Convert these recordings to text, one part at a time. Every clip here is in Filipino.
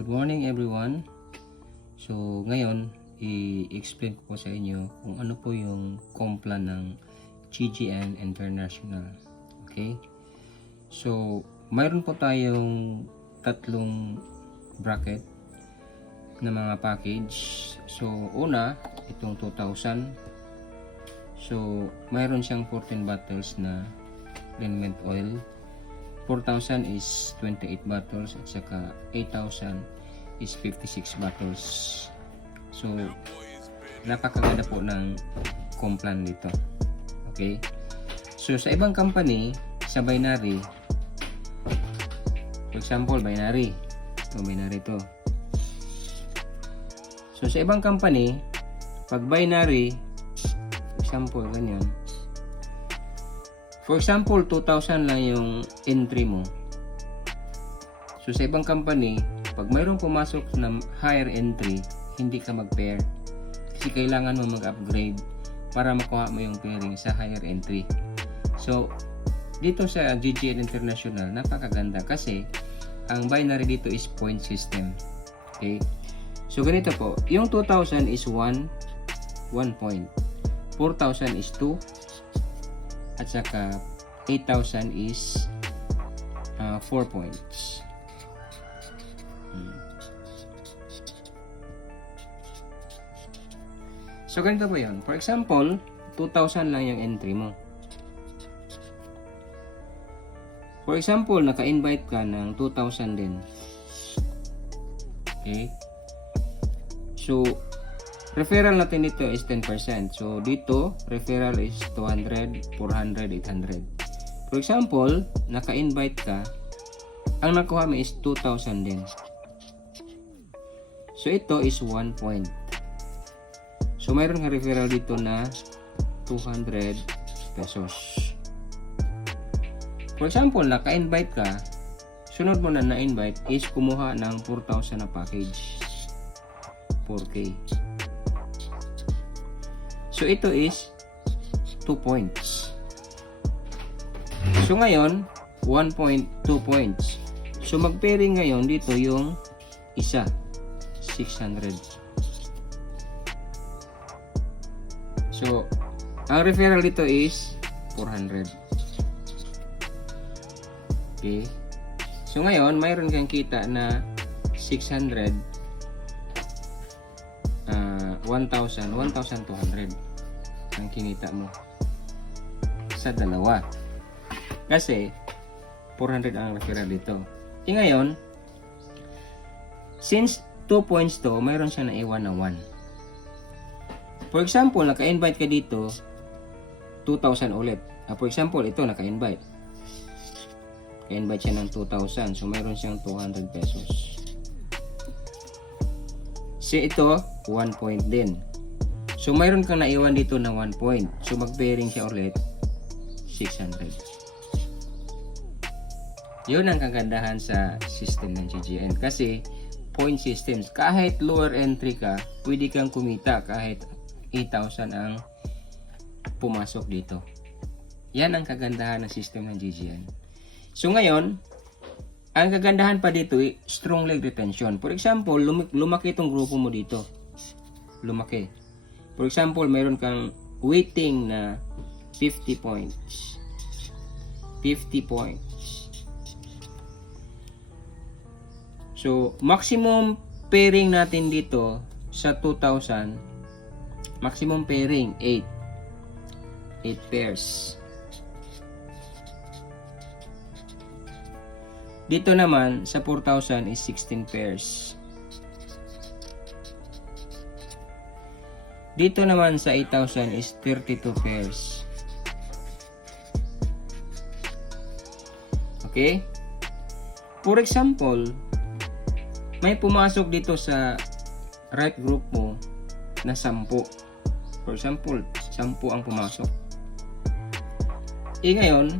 Good morning everyone. So ngayon, i-explain ko po sa inyo kung ano po yung complan ng GGN International. Okay? So, mayroon po tayong tatlong bracket na mga package. So, una, itong 2,000. So, mayroon siyang 14 bottles na liniment oil. 4,000 is 28 bottles at saka 8,000 is 56 bottles. So, napakaganda po ng complan dito. Okay? So, sa ibang company, sa binary, for example, binary. So, binary to. So, sa ibang company, pag binary, example, ganyan. For example, 2,000 lang yung entry mo. So, sa ibang company, pag mayroong pumasok na higher entry, hindi ka mag-pair. Kasi kailangan mo mag-upgrade para makuha mo yung pairing sa higher entry. So, dito sa GGN International, napakaganda kasi ang binary dito is point system. Okay? So, ganito po. Yung 2,000 is 1 point. 4,000 is 2. At saka 8,000 is 4 points. So, ganito po yun. For example, 2,000 lang yung entry mo. For example, naka-invite ka ng 2,000 din. Okay? So, referral natin dito is 10%. So, dito, referral is 200, 400, 800. For example, naka-invite ka, ang nakuha mo is 2,000 din. So, ito is 1 point. So, mayroon ka referral dito na 200 pesos. For example, naka-invite ka, sunod mo na na-invite is kumuha ng 4,000 na package. 4K. So, ito is 2 points. So, ngayon, 1 point, 2 points. So, mag-pairing ngayon dito yung isa, 600. So, ang referral dito is 400. Okay. So, ngayon, mayroon kang kita na 600, 1,000, 1,200 ang kinita mo sa dalawa. Kasi, 400 ang referral dito. E ngayon, since 2 points to, mayroon siya na iwan na 1. For example, naka-invite ka dito, 2,000 ulit. For example, ito naka-invite. Naka-invite siya ng 2,000. So, mayroon siyang 200 pesos. So, ito, 1 point din. So, mayroon kang naiwan dito na 1 point. So, mag-pairing siya ulit, 600. Yun ang kagandahan sa system ng GGN. Kasi, point systems. Kahit lower entry ka, pwede kang kumita kahit 8,000 ang pumasok dito. Yan ang kagandahan ng system ng GGN. So, ngayon, ang kagandahan pa dito ay strong leg retention. For example, lumaki itong grupo mo dito. Lumaki. For example, mayroon kang waiting na 50 points. 50 points. So, maximum pairing natin dito sa 2,000, maximum pairing 8. 8 pairs. Dito naman, sa 4,000 is 16 pairs. Dito naman sa 8,000 is 32 pairs. Okay? For example, may pumasok dito sa right group mo na 10. For example, 10 ang pumasok. Ngayon,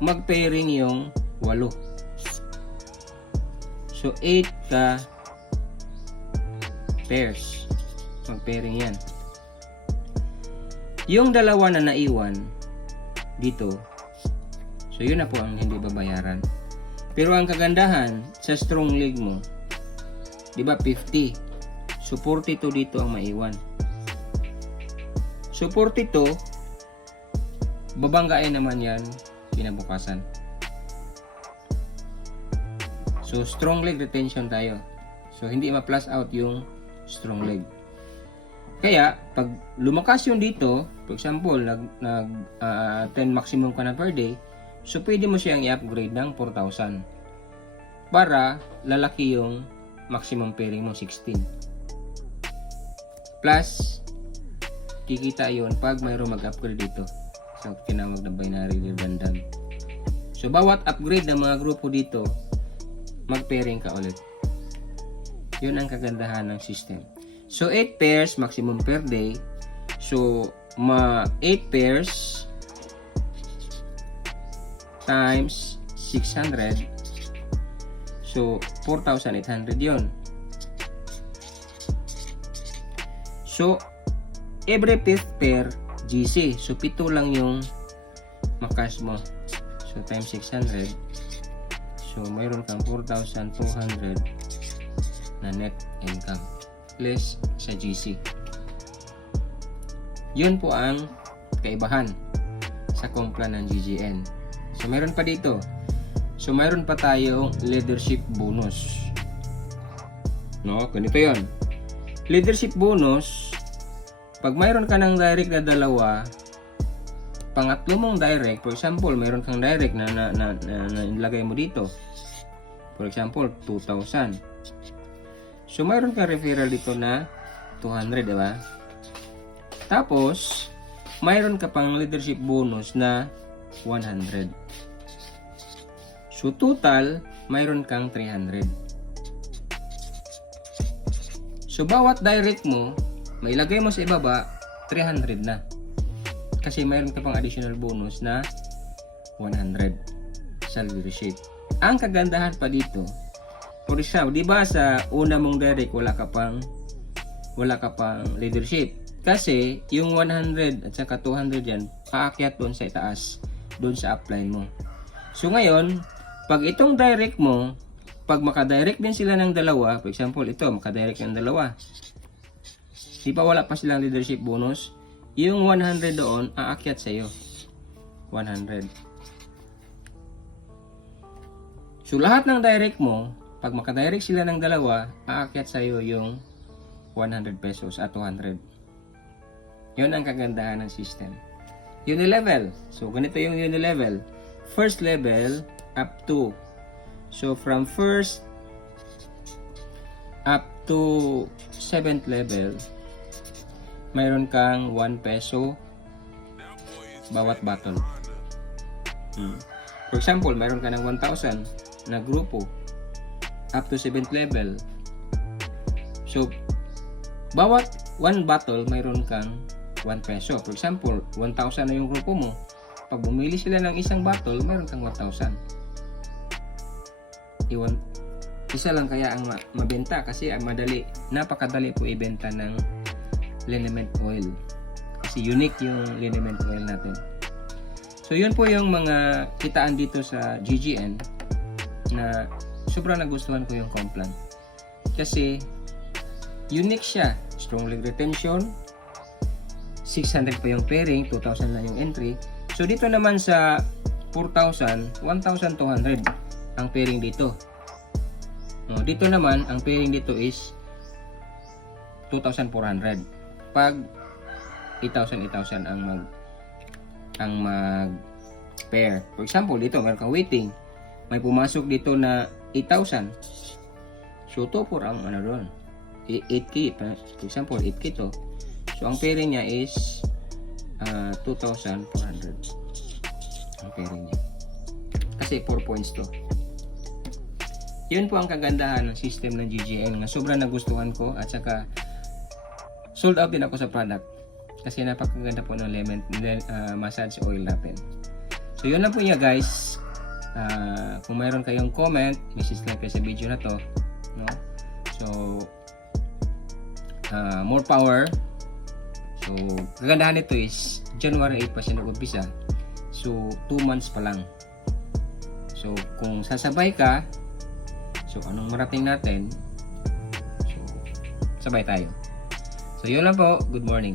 mag-pairing yung 8. So, 8 ka pairs. Mag-pairing yan. Yung dalawa na naiwan dito, so yun na po ang hindi babayaran. Pero ang kagandahan sa strong leg mo, di ba 50? So 42 dito ang maiwan. So 42, babanggain naman yan kinabukasan. So strong leg retention tayo. So hindi ma-plus out yung strong leg. Kaya pag lumakas yung dito, for example, nag 10 maximum ka na per day, so pwede mo siyang i-upgrade ng 4,000 para lalaki yung maximum pairing mo 16. Plus kikita yon pag mayroong mag-upgrade dito. So tinawag na binary redundant. So bawat upgrade ng mga grupo dito, mag-pairing ka ulit. Yun ang kagandahan ng system. So 8 pairs maximum per day. So 8 pairs times 600. So 4,800 yun. So every 5th pair GC. So 7 lang yung makas mo. So times 600. So mayroon kang 4,200 na net income less sa GC. Yun po ang kaibahan sa Complan ng GGN. So mayroon pa dito. So mayroon pa tayong leadership bonus. No, ganito 'yon. Leadership bonus, pag mayroon ka ng direct na dalawa, pangatlo mong direct, for example, mayroon kang direct na ilagay mo dito. For example, 2,000. So, mayroon kang referral dito na 200, di ba? Tapos, mayroon ka pang leadership bonus na 100. So, total, mayroon kang 300. So, bawat direct mo, mailagay mo sa ibaba, 300 na. Kasi mayroon ka pang additional bonus na 100 sa leadership. Ang kagandahan pa dito, for example, di ba sa una mong direct wala ka pang leadership. Kasi yung 100 at saka 200 yan, aakyat doon sa itaas, doon sa upline mo. So ngayon, pag itong direct mo, pag makadirect din sila ng dalawa, for example, ito, makadirect ng dalawa, di ba wala pa silang leadership bonus, yung 100 doon, aakyat sa iyo. 100. So lahat ng direct mo, pag makadirect sila ng dalawa, aakyat sa iyo yung 100 pesos at 200. Yun ang kagandahan ng system. Unilevel. So, ganito yung unilevel. First level up to. So, from first up to 7th level, mayroon kang 1 peso bawat battle. For example, mayroon ka ng 1,000 na grupo up to 7th level. So, bawat 1 battle, mayroon kang 1 peso. For example, 1,000 na yung grupo mo. Pag bumili sila ng isang battle, mayroon kang 1,000. Isa lang kaya ang mabenta kasi napakadali po ibenta ng liniment oil. Kasi unique yung liniment oil natin. So, yun po yung mga kitaan dito sa GGN na sobrang nagustuhan ko yung Complan. Kasi unique siya. Strong leg retention, 600 pa yung pairing, 2,000 lang yung entry. So dito naman sa 4,000, 1,200 ang pairing dito. No, dito naman ang pairing dito is 2,400. Pag 8,000 ang mag pair. For example, dito meron kang waiting. May pumasok dito na 8,000. So 2 ang ano doon. 8K. For example, 8K to. So, ang pairing niya is 2,400. Ang pairing niya. Kasi 4 points to. Yun po ang kagandahan ng system ng GGN na sobrang nagustuhan ko at saka sold out din ako sa product. Kasi napakaganda po ng massage oil natin. So, yun lang po niya guys. Kung mayroon kayong comment, message lang kayo sa video na to. No? So, more power. So, kagandahan nito is January 8 pa siya nag-umpisa. So, 2 months pa lang. So, kung sasabay ka, so anong marating natin? sabay tayo. So, yun lang po. Good morning.